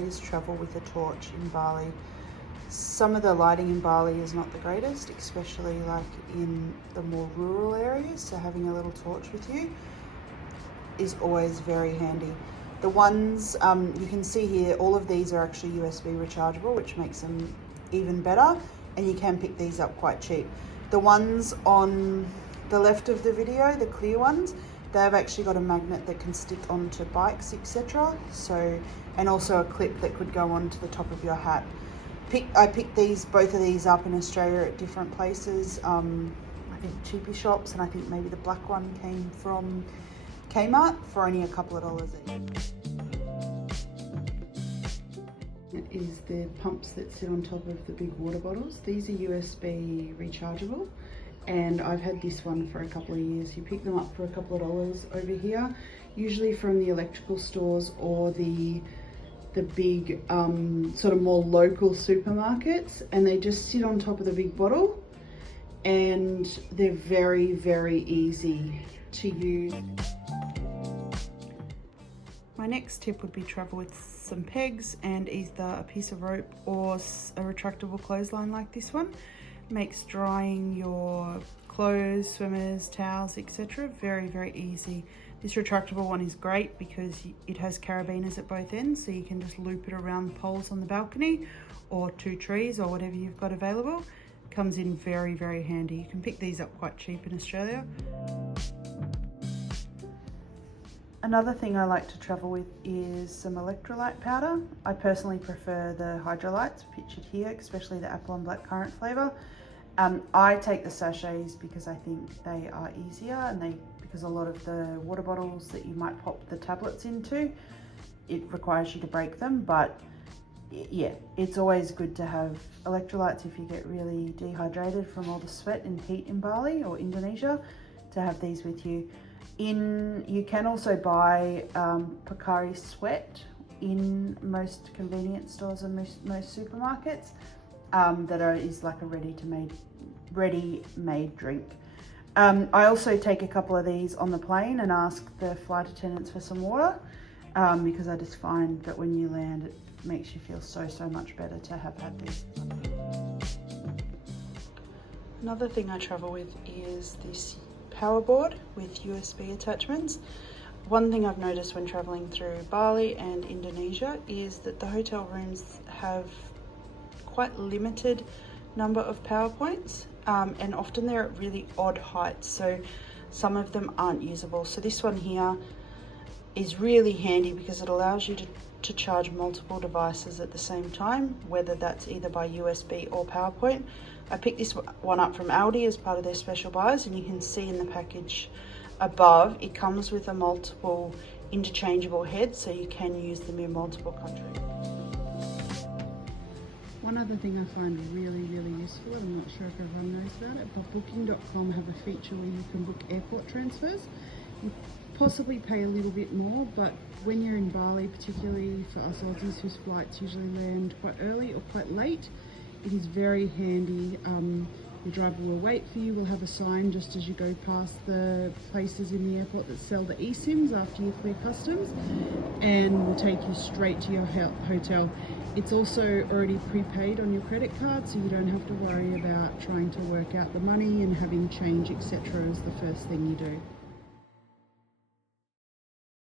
always travel with a torch in Bali. Some of the lighting in Bali is not the greatest, especially like in the more rural areas, so having a little torch with you is always very handy. The ones you can see here, all of these are actually USB rechargeable, which makes them even better, and you can pick these up quite cheap. The ones on the left of the video, the clear ones, they've actually got a magnet that can stick onto bikes, etc. So, and also a clip that could go onto the top of your hat. I picked both of these up in Australia at different places. I think cheapy shops, and I think maybe the black one came from Kmart for only a couple of dollars each. It is the pumps that sit on top of the big water bottles. These are USB rechargeable, and I've had this one for a couple of years. You pick them up for a couple of dollars over here, usually from the electrical stores or the big sort of more local supermarkets, and they just sit on top of the big bottle, and they're very, very easy to use. My next tip would be travel with some pegs and either a piece of rope or a retractable clothesline like this one. Makes drying your clothes, swimmers, towels, etc. very, very easy. This retractable one is great because it has carabiners at both ends, so you can just loop it around poles on the balcony or 2 trees or whatever you've got available. Comes in very, very handy. You can pick these up quite cheap in Australia. Another thing I like to travel with is some electrolyte powder. I personally prefer the Hydrolytes pictured here, especially the apple and blackcurrant flavour. I take the sachets because I think they are easier, and because a lot of the water bottles that you might pop the tablets into, it requires you to break them. But yeah, it's always good to have electrolytes if you get really dehydrated from all the sweat and heat in Bali or Indonesia, to have these with you. You can also buy Pocari Sweat in most convenience stores and most supermarkets is like a ready-made drink. I also take a couple of these on the plane and ask the flight attendants for some water, because I just find that when you land, it makes you feel so much better to have had this. Another thing I travel with is this power board with USB attachments. One thing I've noticed when traveling through Bali and Indonesia is that the hotel rooms have quite limited number of power points, and often they're at really odd heights, so some of them aren't usable. So this one here is really handy because it allows you to charge multiple devices at the same time, whether that's either by USB or PowerPoint. I picked this one up from Aldi as part of their special buys, and you can see in the package above, it comes with a multiple interchangeable head, so you can use them in multiple countries. One other thing I find really, really useful, I'm not sure if everyone knows about it, but Booking.com have a feature where you can book airport transfers. You possibly pay a little bit more, but when you're in Bali, particularly for us Aussies whose flights usually land quite early or quite late, it is very handy. Your driver will wait for you, will have a sign just as you go past the places in the airport that sell the eSIMs after you clear customs, and will take you straight to your hotel. It's also already prepaid on your credit card, so you don't have to worry about trying to work out the money and having change, etc. as the first thing you do.